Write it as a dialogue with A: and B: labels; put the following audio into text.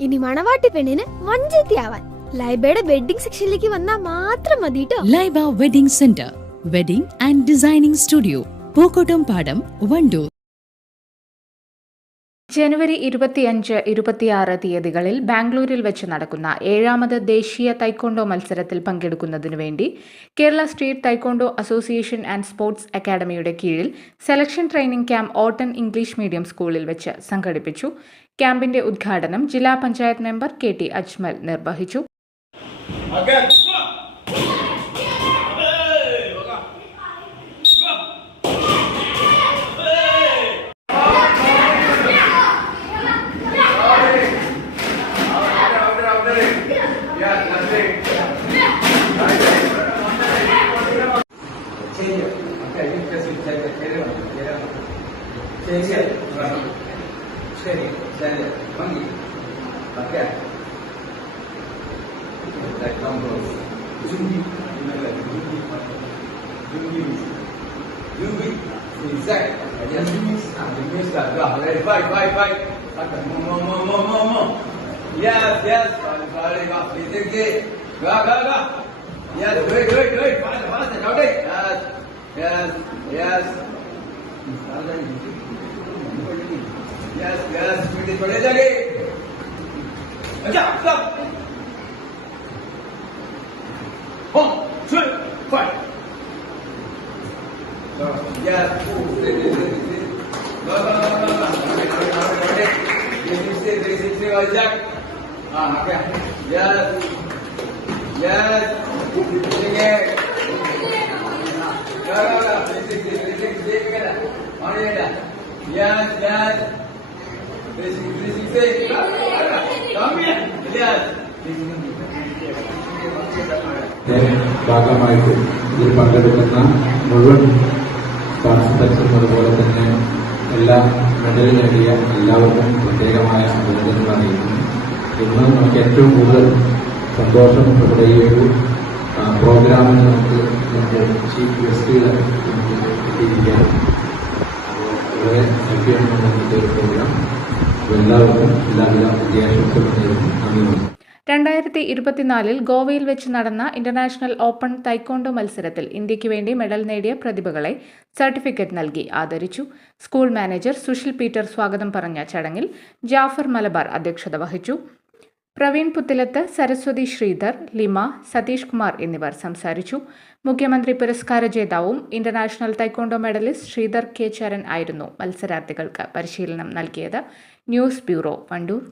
A: ഇനി മണവാട്ടി പെണ്ണിന് വഞ്ചത്തിയാവാൻ ലൈബയുടെ വെഡിങ് സെക്ഷനിലേക്ക് വന്നാൽ മാത്രം മതി ട്ടോ.
B: Laiba wedding centre wedding and designing studio Pookkottumpadam Wandoor.
C: ജനുവരി ഇരുപത്തിയഞ്ച് ഇരുപത്തിയാറ് തീയതികളിൽ ബാംഗ്ലൂരിൽ വെച്ച് നടക്കുന്ന ഏഴാമത് ദേശീയ തൈക്കോണ്ടോ മത്സരത്തിൽ പങ്കെടുക്കുന്നതിനു വേണ്ടി Kerala state taekwondo association and sports അക്കാദമിയുടെ കീഴിൽ സെലക്ഷൻ ട്രെയിനിംഗ് ക്യാമ്പ് ഓട്ടൺ ഇംഗ്ലീഷ് മീഡിയം സ്കൂളിൽ വെച്ച് സംഘടിപ്പിച്ചു. ക്യാമ്പിന്റെ ഉദ്ഘാടനം ജില്ലാ panchayat member K T Ajmal നിർവഹിച്ചു.
D: Exact. Yes, you missed. You missed that. Go ahead. Fight, fight, fight. No, no, no, no, no, no. yes yes sorry go please go go go yes great great great fast fast out it yes yes yes Yes, yes, speed बढ़े जाएगी अच्छा stop one two five so yes stay stay stay stay go go go go go okay okay okay okay three sixty three Yes, yes. This is this is it. Come here. Yes.
E: ഭാഗമായിട്ട് ഇതിൽ പങ്കെടുക്കുന്ന മുഴുവൻ പാർട്ടിസിപ്പൻസും അതുപോലെ തന്നെ എല്ലാ medal നേടിയ എല്ലാവർക്കും പ്രത്യേകമായ അഭിനന്ദനങ്ങൾ അറിയിക്കുന്നു ഇന്ന് നമുക്ക് ഏറ്റവും കൂടുതൽ സന്തോഷം നമ്മുടെ ഈ ഒരു ആ, പ്രോഗ്രാമിന് നമുക്ക് നമ്മുടെ ചീഫ് ഗസ്റ്റുകളെ നമുക്ക് കിട്ടിയിരിക്കുകയാണ് വളരെ ഹാപ്പിയാണ് നമ്മുടെ ഒരു പ്രോഗ്രാം എല്ലാവർക്കും എല്ലാവിധ വിദ്യാഭ്യാസം നന്ദി
C: രണ്ടായിരത്തി ഇരുപത്തിനാലിൽ ഗോവയിൽ വെച്ച് നടന്ന ഇന്റർനാഷണൽ ഓപ്പൺ തൈക്കോണ്ടോ മത്സരത്തിൽ ഇന്ത്യയ്ക്ക് വേണ്ടി മെഡൽ നേടിയ പ്രതിഭകളെ സർട്ടിഫിക്കറ്റ് നൽകി ആദരിച്ചു. സ്കൂൾ മാനേജർ സുഷിൽ പീറ്റർ സ്വാഗതം പറഞ്ഞ ചടങ്ങിൽ ജാഫർ മലബാർ അധ്യക്ഷത വഹിച്ചു. പ്രവീൺ പുത്തിലത്ത് സരസ്വതി ശ്രീധർ ലിമ സതീഷ് കുമാർ എന്നിവർ സംസാരിച്ചു. മുഖ്യമന്ത്രി പുരസ്കാര ജേതാവും international taekwondo medallist Sreedhar K. Charan ആയിരുന്നു മത്സരാർത്ഥികൾക്ക് പരിശീലനം നൽകിയത്. News bureau Wandoor.